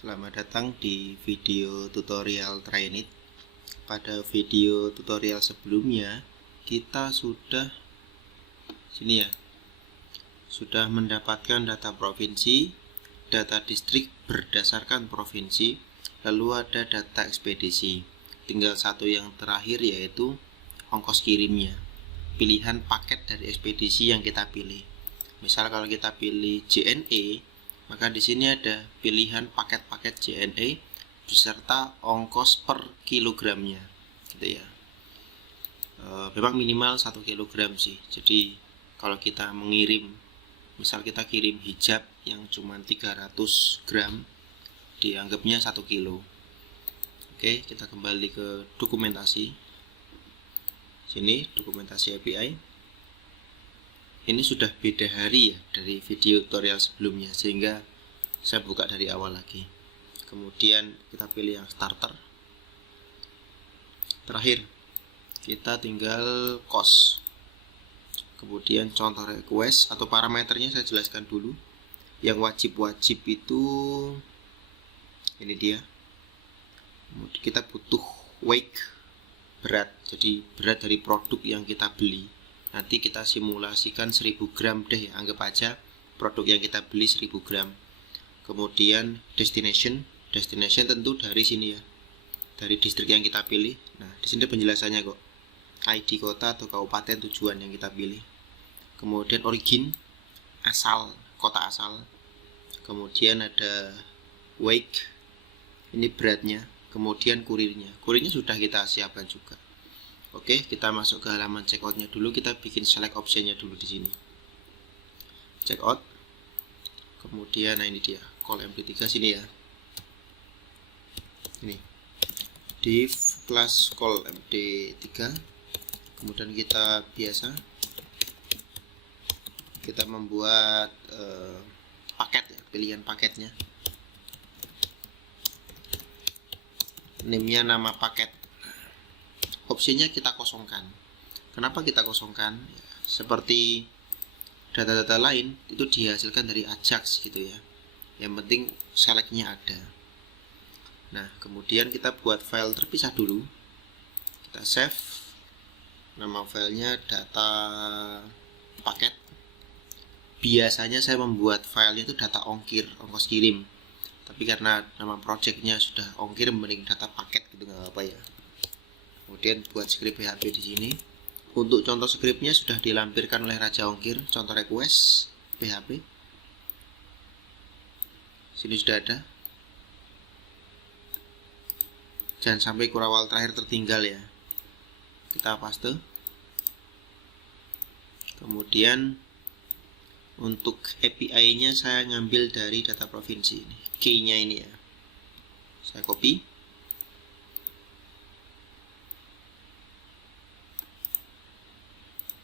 Selamat datang di video tutorial Trainit. Pada video tutorial sebelumnya kita sudah mendapatkan data provinsi, data distrik berdasarkan provinsi, lalu ada data ekspedisi. Tinggal satu yang terakhir yaitu ongkos kirimnya, pilihan paket dari ekspedisi yang kita pilih. Misal kalau kita pilih JNE, maka di sini ada pilihan paket-paket JNE beserta ongkos per kilogramnya, gitu ya. Memang minimal 1 kilogram sih. Jadi kalau kita mengirim, misal kita kirim hijab yang cuma 300 gram, dianggapnya 1 kilo. Oke, kita kembali ke dokumentasi. Sini dokumentasi API. Ini sudah beda hari ya dari video tutorial sebelumnya, sehingga saya buka dari awal lagi. Kemudian kita pilih yang starter. Terakhir kita tinggal cost. Kemudian contoh request atau parameternya saya jelaskan dulu. Yang wajib-wajib itu ini dia. Kita butuh weight, berat. Jadi berat dari produk yang kita beli. Nanti kita simulasikan 1000 gram deh, anggap aja produk yang kita beli 1000 gram. Kemudian destination tentu dari sini ya, dari distrik yang kita pilih. Nah, di sini penjelasannya kok, ID kota atau kabupaten tujuan yang kita pilih. Kemudian origin, asal, kota asal. Kemudian ada weight, ini beratnya. Kemudian kurirnya sudah kita siapkan juga. Oke, kita masuk ke halaman checkoutnya dulu. Kita bikin select optionnya dulu di sini. Checkout. Kemudian, nah ini dia, call MD3 sini ya. Ini div class call MD3. Kemudian kita membuat paket ya, pilihan paketnya. Name-nya nama paket. Opsinya kita kosongkan. Kenapa kita kosongkan? Ya, seperti data-data lain itu dihasilkan dari Ajax gitu ya. Yang penting select-nya ada. Nah, kemudian kita buat file terpisah dulu. Kita save. Nama filenya data paket. Biasanya saya membuat filenya itu data ongkos kirim. Tapi karena nama projectnya sudah ongkir, mending data paket gitu, nggak apa ya. Kemudian buat script PHP di sini. Untuk contoh scriptnya sudah dilampirkan oleh Raja Ongkir, contoh request PHP. Sini sudah ada. Jangan sampai kurawal terakhir tertinggal ya. Kita paste. Kemudian untuk API-nya saya ngambil dari data provinsi ini. Key-nya ini ya. Saya copy.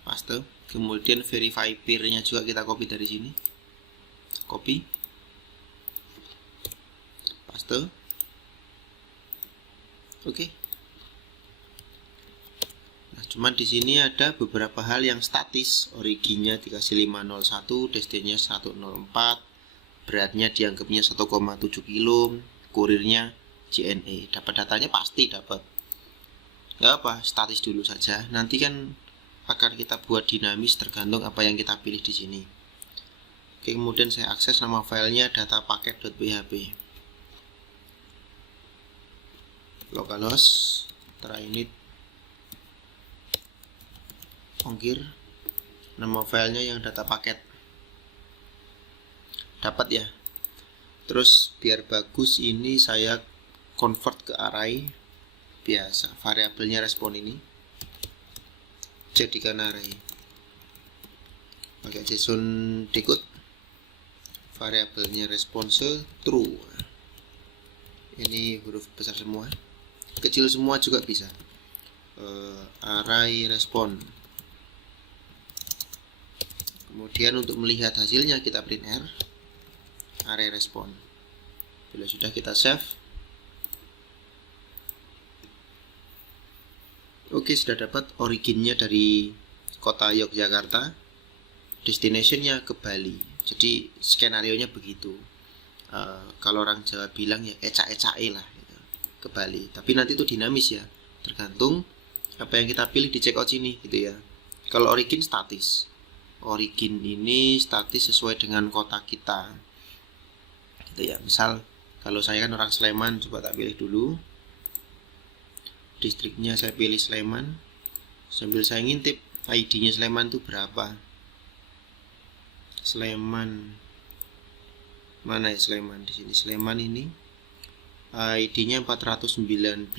Paste. Kemudian verify peer-nya juga kita copy dari sini. Copy. Paste. Oke. Nah, cuman di sini ada beberapa hal yang statis. Originnya dikasih 501, destinnya 104, beratnya dianggapnya 1,7 kilo, kurirnya JNE. Dapat datanya pasti dapat. Nggak apa, statis dulu saja. Nanti kan akan kita buat dinamis tergantung apa yang kita pilih di sini. Oke, kemudian saya akses nama filenya datapaket.php. Localhost trainit ongkir. Nama filenya yang data paket. Dapat ya. Terus biar bagus ini saya convert ke array biasa. Variabelnya respon ini jadikan array. Pakai JSON decode. Variabelnya response true. Ini huruf besar semua. Kecil semua juga bisa. Array respon. Kemudian untuk melihat hasilnya kita print R. Array respon. Bila sudah kita save. Oke, sudah dapat originnya dari kota Yogyakarta, destinationnya ke Bali. Jadi skenario nya begitu. Kalau orang Jawa bilang ya ecak-ecake lah gitu, ke Bali. Tapi nanti itu dinamis ya, tergantung apa yang kita pilih di checkout sini gitu ya. Kalau origin statis, origin ini statis sesuai dengan kota kita gitu ya. Misal kalau saya kan orang Sleman, coba tak pilih dulu distriknya, saya pilih Sleman sambil saya ngintip ID-nya Sleman itu berapa. Sleman mana ya, Sleman di sini. Sleman ini ID-nya 419,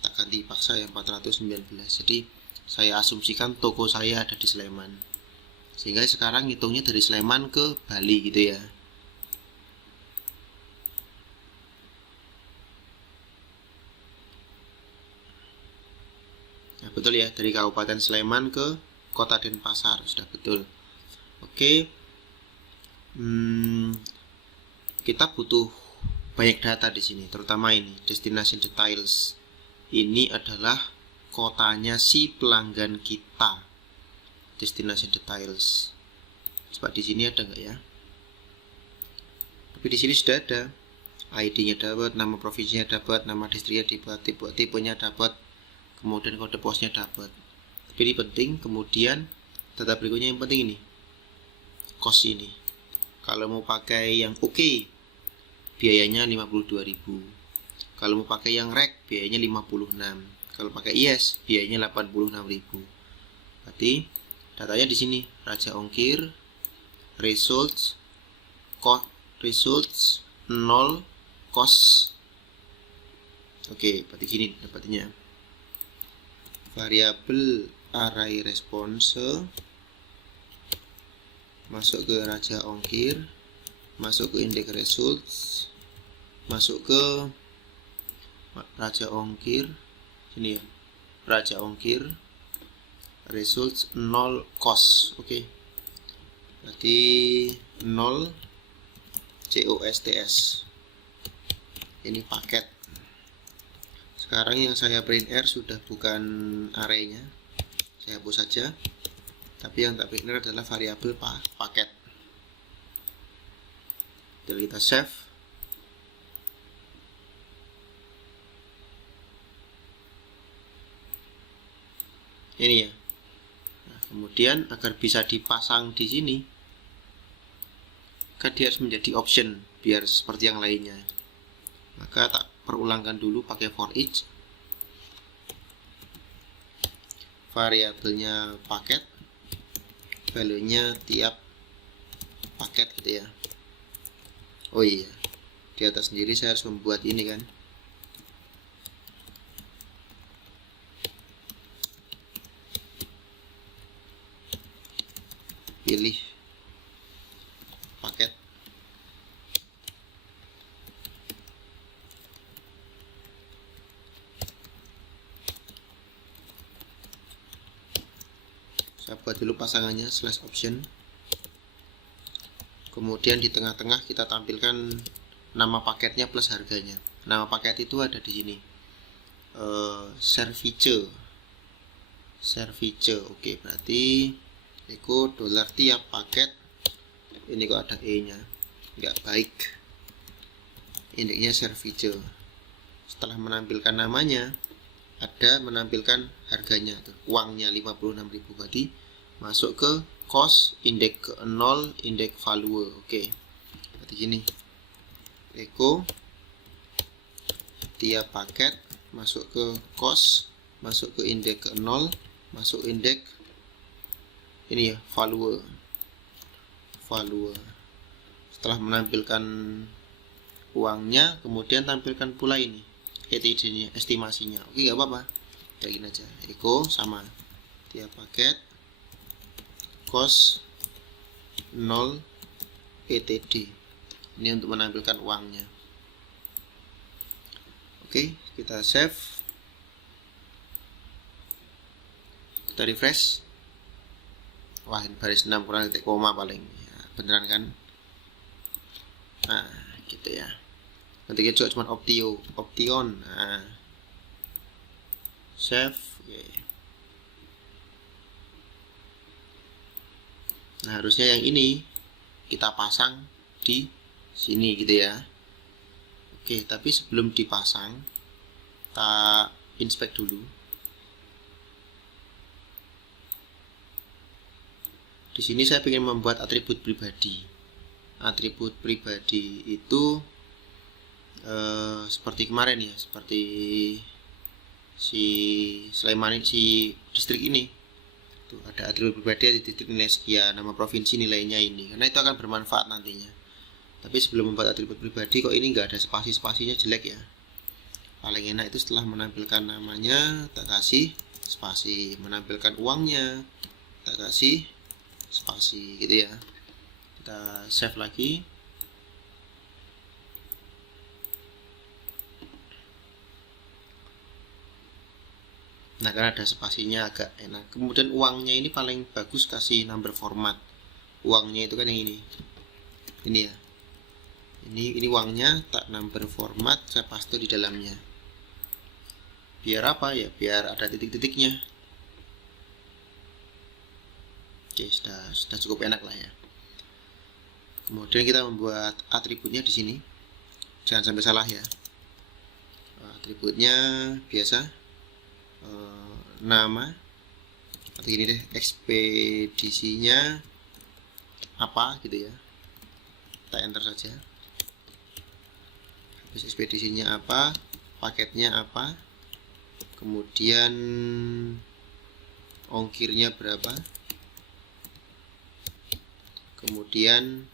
tak ganti paksa ya 419. Jadi saya asumsikan toko saya ada di Sleman, sehingga sekarang hitungnya dari Sleman ke Bali gitu ya. Nah, betul ya, dari Kabupaten Sleman ke Kota Denpasar, sudah betul. Oke, kita butuh banyak data di sini, terutama ini destination details. Ini adalah kotanya si pelanggan kita. Destination details. Coba di sini ada nggak ya? Tapi di sini sudah ada. ID-nya dapat, nama provinsinya dapat, nama distriknya dapat, tipenya dapat, kemudian kode posnya dapat. Tapi ini penting. Kemudian data berikutnya yang penting ini, cost ini. Kalau mau pakai yang oke, biayanya 52.000. Kalau mau pakai yang reg, biayanya 56. Kalau pakai yes, biayanya 86.000. Berarti datanya di sini, Raja Ongkir, results, results 0, cost. Oke, berarti gini dapatnya. Variabel array response masuk ke Raja Ongkir, masuk ke indeks results, masuk ke Raja Ongkir sini ya, Raja Ongkir results 0 cost. Oke, berarti 0 COSTS. Ini paket. Sekarang yang saya print R sudah bukan arraynya, saya hapus saja. Tapi yang tak print R adalah variabel paket. Jadi kita save. Ini ya. Nah, kemudian agar bisa dipasang di sini, maka dia harus menjadi option biar seperti yang lainnya. Maka tak perulangkan dulu pakai for each. Variabelnya paket, value-nya tiap paket gitu ya. Oh iya, di atas sendiri saya harus membuat ini kan. Pilih paket. Saya buat dulu pasangannya /option. Kemudian di tengah-tengah kita tampilkan nama paketnya plus harganya. Nama paket itu ada di sini. Service. Oke, berarti Eko dolar tiap paket. Ini kok ada E-nya, nggak baik. Indeksnya service. Setelah menampilkan namanya, ada menampilkan harganya tuh, uangnya 56.000. Berarti masuk ke cost, indeks ke 0, indeks value. Oke, berarti gini, Eko tiap paket masuk ke cost, masuk ke indeks ke 0, masuk indeks ini ya, value. Setelah menampilkan uangnya, kemudian tampilkan pula ini ETD-nya, estimasinya. Oke, nggak apa-apa, kayak gini aja. Eko sama tiap paket cost 0 ETD. Ini untuk menampilkan uangnya. Oke, kita save, kita refresh. Wah, baris 6 kurang titik koma paling ya, beneran kan. Nah gitu ya, nanti juga cuma option. Nah, save. Oke. Nah, harusnya yang ini kita pasang di sini gitu ya. Oke, tapi sebelum dipasang kita inspect dulu. Di sini saya ingin membuat atribut pribadi. Atribut pribadi itu seperti kemarin ya, seperti si Sleman, si distrik ini. Tuh, ada atribut pribadi di distrik nilai sekian, nama provinsi nilainya ini, karena itu akan bermanfaat nantinya. Tapi sebelum membuat atribut pribadi kok ini nggak ada spasi-spasinya, jelek ya. Paling enak itu setelah menampilkan namanya tak kasih spasi, menampilkan uangnya tak kasih spasi gitu ya. Kita save lagi. Nah, karena ada spasinya agak enak. Kemudian uangnya ini paling bagus kasih number format. Uangnya itu kan yang ini ya. Ini uangnya, tak number format, saya paste di dalamnya. Biar apa ya? Biar ada titik-titiknya. Oke, sudah cukup enak lah ya. Kemudian kita membuat atributnya di sini. Jangan sampai salah ya. Atributnya biasa, nama atau gini deh, ekspedisinya apa gitu ya. Kita enter saja. Ekspedisinya apa, paketnya apa, kemudian ongkirnya berapa, kemudian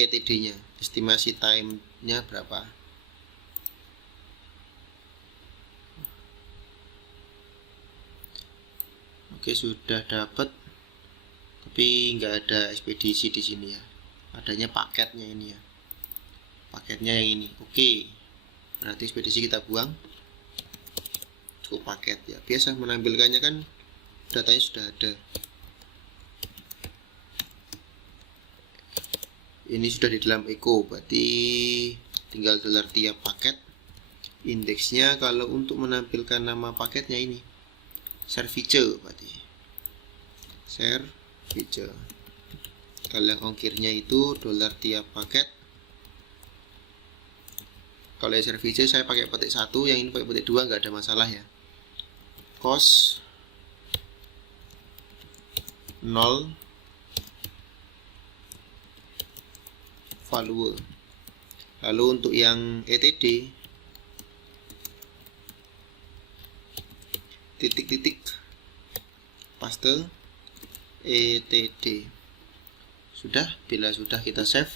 ETD-nya, estimasi time-nya berapa. Oke, sudah dapat, tapi nggak ada ekspedisi di sini ya. Adanya paketnya ini ya. Paketnya yang ini. Oke. Berarti ekspedisi kita buang. Cukup paket ya. Biasa menampilkannya kan datanya sudah ada. Ini sudah di dalam echo, berarti tinggal dolar tiap paket. Indeksnya kalau untuk menampilkan nama paketnya ini share feature, berarti share feature. Kalau yang ongkirnya itu dolar tiap paket. Kalau yang share feature saya pakai petik 1, yang ini pakai petik 2, nggak ada masalah ya. Cost 0, value. Lalu untuk yang ETD titik-titik paste ETD. Sudah, bila sudah kita save,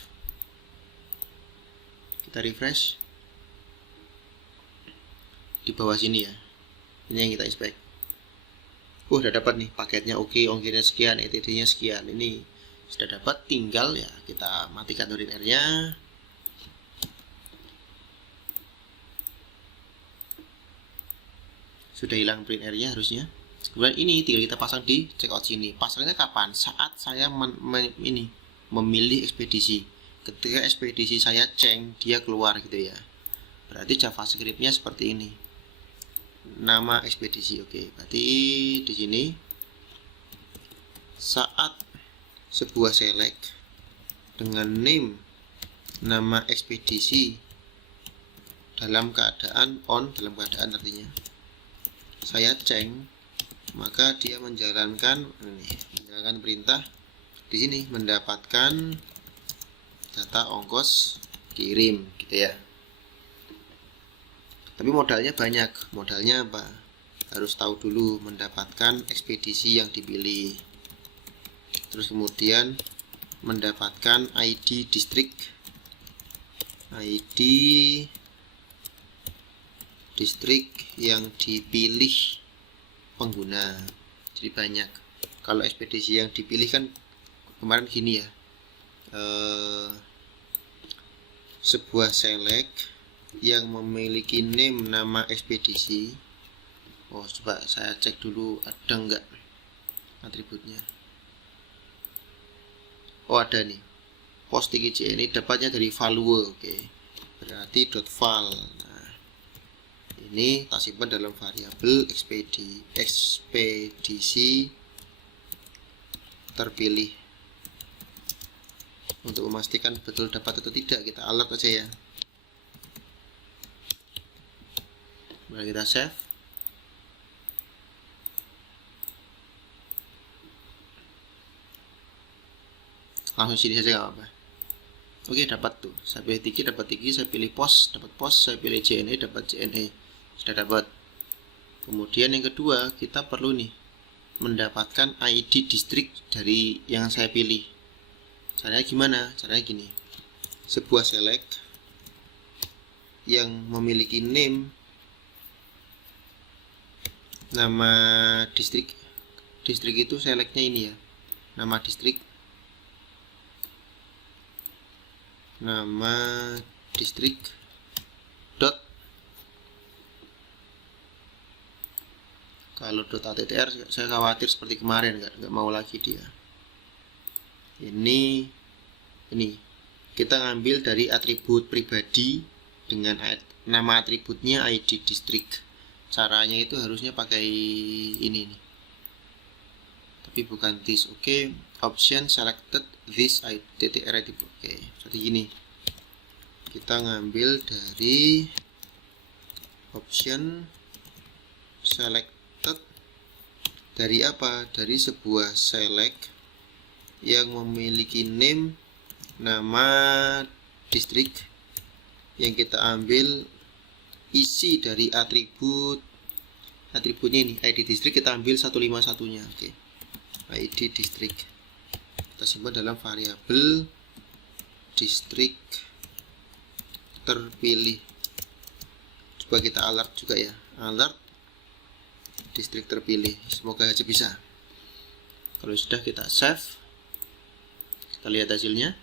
kita refresh. Di bawah sini ya, ini yang kita expect. Udah dapat nih paketnya, oke, ongkirnya sekian, ETD-nya sekian. Ini sudah dapat, tinggal ya kita matikan URL-nya. Sudah hilang print area harusnya. Kemudian ini tinggal kita pasang di checkout sini. Pasangnya kapan? Saat saya memilih ekspedisi. Ketika ekspedisi saya ceng, dia keluar gitu ya. Berarti JavaScript-nya seperti ini. Nama ekspedisi. Oke, berarti di sini saat sebuah select dengan name nama ekspedisi dalam keadaan on, dalam keadaan artinya saya ceng, maka dia menjalankan perintah di sini, mendapatkan data ongkos kirim gitu ya. Tapi modalnya banyak. Modalnya apa? Harus tahu dulu mendapatkan ekspedisi yang dipilih. Terus kemudian mendapatkan ID distrik, ID distrik yang dipilih pengguna. Jadi banyak. Kalau ekspedisi yang dipilih kan kemarin gini ya, sebuah select yang memiliki name nama ekspedisi. Oh, coba saya cek dulu ada enggak atributnya. Oh, ada nih. Post TGC ini dapatnya dari value. Oke. Berarti .val. Nah, ini tak simpan dalam variabel ekspedisi terpilih. Untuk memastikan betul dapat atau tidak, kita alert aja ya. Mari kita save. Langsung sini saja nggak apa-apa. Oke, dapat tuh. Saya pilih tiki, dapat tiki. Saya pilih pos, dapat pos. Saya pilih JNE, dapat JNE. Sudah dapat. Kemudian yang kedua, kita perlu nih mendapatkan ID distrik dari yang saya pilih. Caranya gimana? Caranya gini. Sebuah select yang memiliki nama distrik. Distrik itu selectnya ini ya. Nama distrik. Nama distrik dot. Kalau .attr saya khawatir seperti kemarin nggak mau lagi dia. Ini kita ngambil dari atribut pribadi dengan nama atributnya ID district. Caranya itu harusnya pakai ini nih. Tapi bukan this. Oke, option selected this ttr ID. Oke, seperti gini. Kita ngambil dari option selected dari apa? Dari sebuah select yang memiliki nama distrik yang kita ambil isi dari atributnya ini. ID distrik kita ambil 151-nya. Oke. ID distrik kita simpan dalam variabel distrik terpilih. Coba kita alert juga ya. Alert distrik terpilih. Semoga aja bisa. Kalau sudah, kita save. Kita lihat hasilnya.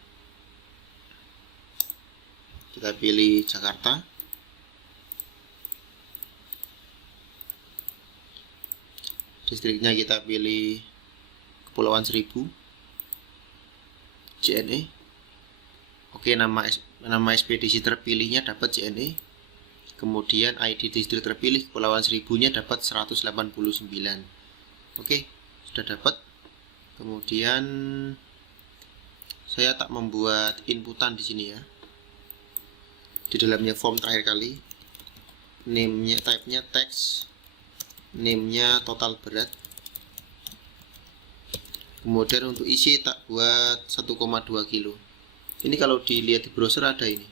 Kita pilih Jakarta. Distriknya kita pilih Kepulauan Seribu. JNE. Oke, nama ekspedisi terpilihnya dapat JNE. Kemudian ID distrik terpilih Kepulauan Seribunya dapat 189. Oke, sudah dapat. Kemudian saya tak membuat inputan di sini ya. Di dalamnya form terakhir kali. Name-nya, type-nya text. Name-nya total berat. Kemudian untuk isi tak buat 1,2 kilo. Ini kalau dilihat di browser ada ini.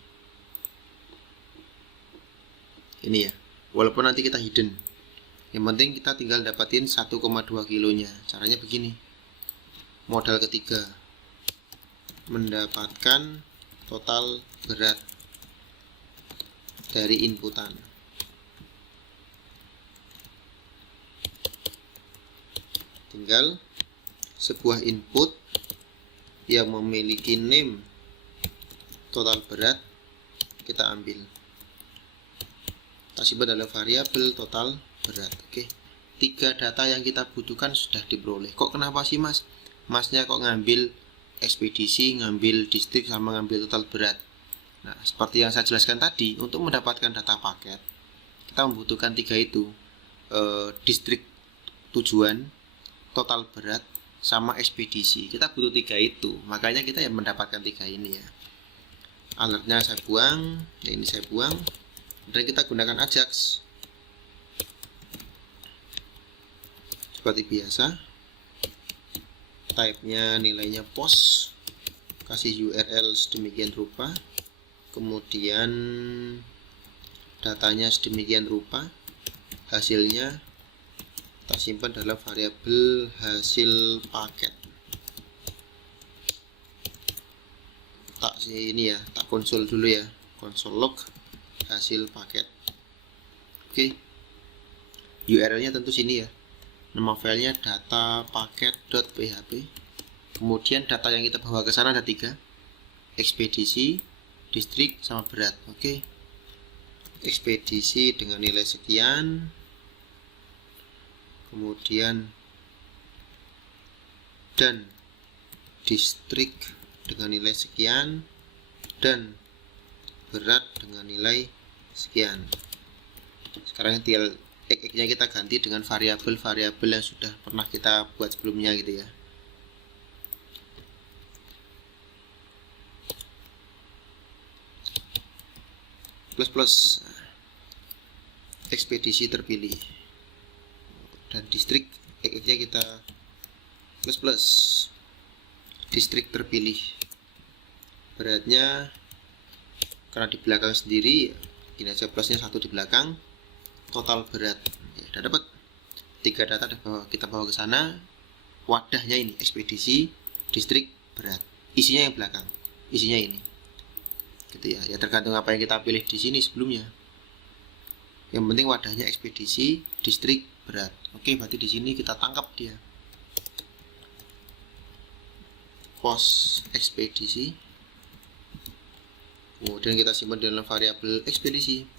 Ini ya. Walaupun nanti kita hidden. Yang penting kita tinggal dapatin 1,2 kilonya. Caranya begini. Modal ketiga. Mendapatkan total berat dari inputan. Tinggal sebuah input yang memiliki name total berat kita ambil. Kita simpan dalam variabel total berat. Oke. 3 data yang kita butuhkan sudah diperoleh. Kok kenapa sih mas? Masnya kok ngambil ekspedisi, ngambil distrik, sama ngambil total berat? Nah, seperti yang saya jelaskan tadi, untuk mendapatkan data paket kita membutuhkan 3 itu. Distrik tujuan, total berat, sama ekspedisi. Kita butuh 3 itu. Makanya kita yang mendapatkan 3 ini ya. Alertnya saya buang, ini saya buang, dan kita gunakan Ajax seperti biasa. Type-nya nilainya post, kasih URL sedemikian rupa, kemudian datanya sedemikian rupa, hasilnya kita simpan dalam variabel hasil paket. Tak ini ya, tak konsol dulu ya, konsol log hasil paket. Oke. URL-nya tentu sini ya. Nama filenya data paket.php. Kemudian data yang kita bawa ke sana ada 3. Ekspedisi, distrik, sama berat. Oke. Ekspedisi dengan nilai sekian. Kemudian dan distrik dengan nilai sekian, dan berat dengan nilai sekian. Sekarang tinggal x-nya kita ganti dengan variabel-variabel yang sudah pernah kita buat sebelumnya gitu ya. plus. Ekspedisi terpilih. Dan distrik XX-nya kita plus. Distrik terpilih. Beratnya karena di belakang sendiri, ini aja plusnya 1 di belakang. Total berat. Ya, udah dapat 3 data kita bawa ke sana. Wadahnya ini ekspedisi, distrik, berat. Isinya yang belakang. Isinya ini. Gitu ya. Ya tergantung apa yang kita pilih di sini sebelumnya. Yang penting wadahnya ekspedisi, distrik, berat. Oke, berarti di sini kita tangkap dia. Pos ekspedisi. Kemudian kita simpan dalam variabel ekspedisi.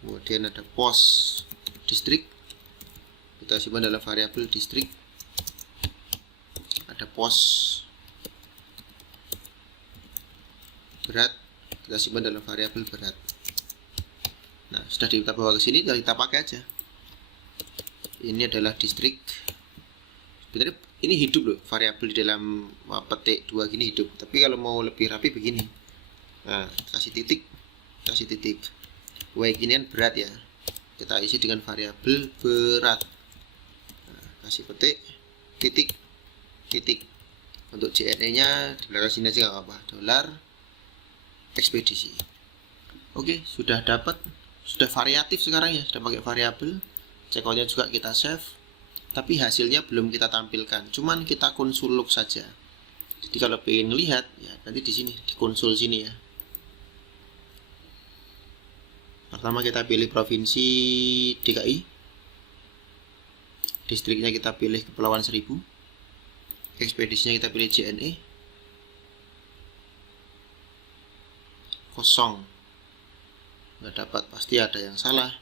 Kemudian ada pos distrik. Kita simpan dalam variabel distrik. Ada pos berat. Kita simpan dalam variabel berat. Nah, sudah kita bawa ke sini, kita pakai aja. Ini adalah distrik. Sebenarnya ini hidup loh, variabel di dalam petik 2 gini hidup. Tapi kalau mau lebih rapi begini. Nah, kasih titik. Y gini kan berat ya. Kita isi dengan variabel berat. Nah, kasih petik, titik. Untuk JNE-nya di belakang sini aja nggak apa-apa. Dolar ekspedisi. Oke, sudah dapat. Sudah variatif sekarang ya, sudah pakai variabel. Checkoutnya juga kita save, tapi hasilnya belum kita tampilkan. Cuman kita konsul log saja. Jadi kalau pengen lihat, ya nanti di sini, di konsul sini ya. Pertama kita pilih provinsi DKI. Distriknya kita pilih Kepulauan Seribu. Ekspedisinya kita pilih JNE. Kosong. Nggak dapat, pasti ada yang salah,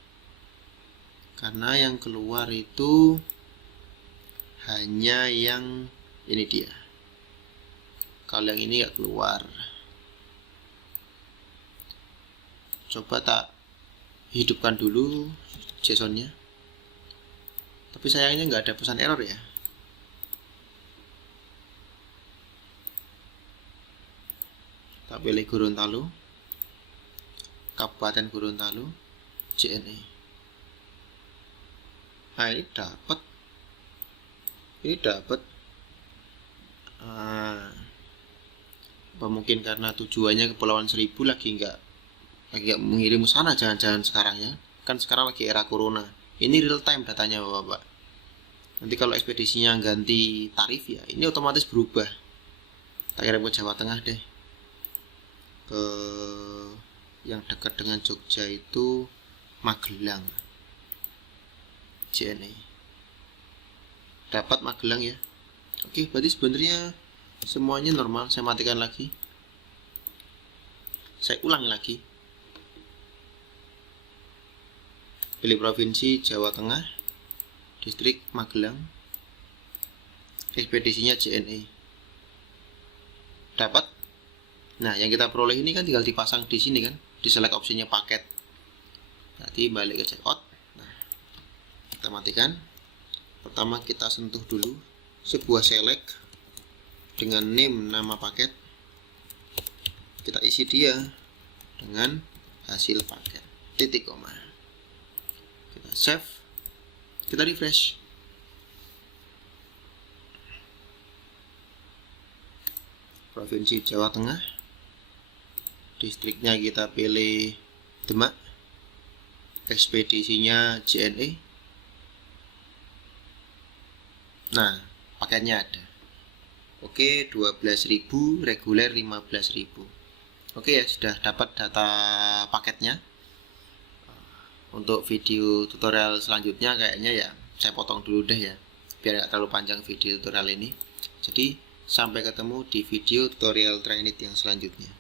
karena yang keluar itu hanya yang ini dia. Kalau yang ini nggak keluar, coba tak hidupkan dulu JSON-nya, tapi sayangnya nggak ada pesan error ya. Tak pilih Gorontalo, Kabupaten Gorontalo, JNE. Nah, ini dapat. Apa mungkin karena tujuannya Kepulauan Seribu lagi nggak mengirim sana, jangan-jangan sekarang ya. Kan sekarang lagi era corona. Ini real time datanya Bapak. Nanti kalau ekspedisinya ganti tarif ya, ini otomatis berubah. Tak kirim ke Jawa Tengah deh. Ke yang dekat dengan Jogja itu Magelang, JNE. Dapat Magelang ya. Oke, berarti sebenarnya semuanya normal. Saya matikan lagi, saya ulang lagi. Pilih provinsi Jawa Tengah, distrik Magelang, ekspedisinya JNE. Dapat. Nah, yang kita peroleh ini kan tinggal dipasang di sini kan, di select opsinya paket. Nanti balik ke checkout. Nah, kita matikan. Pertama kita sentuh dulu sebuah select dengan name nama paket. Kita isi dia dengan hasil paket. Titik koma. Kita save. Kita refresh. Provinsi Jawa Tengah. Distriknya kita pilih Demak. Ekspedisinya JNE. Nah, paketnya ada. Oke, 12.000, reguler 15.000. Oke ya, sudah dapat data paketnya. Untuk video tutorial selanjutnya kayaknya ya saya potong dulu deh ya, biar gak terlalu panjang video tutorial ini. Jadi sampai ketemu di video tutorial Trainit yang selanjutnya.